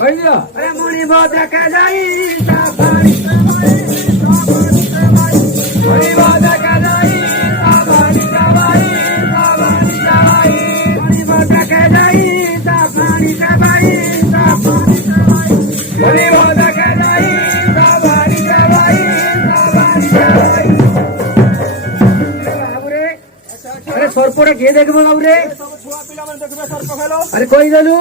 अरे मणि बहुत देखा जाई अरे सरपटे किए देख बाबू रे अरे कोई देलु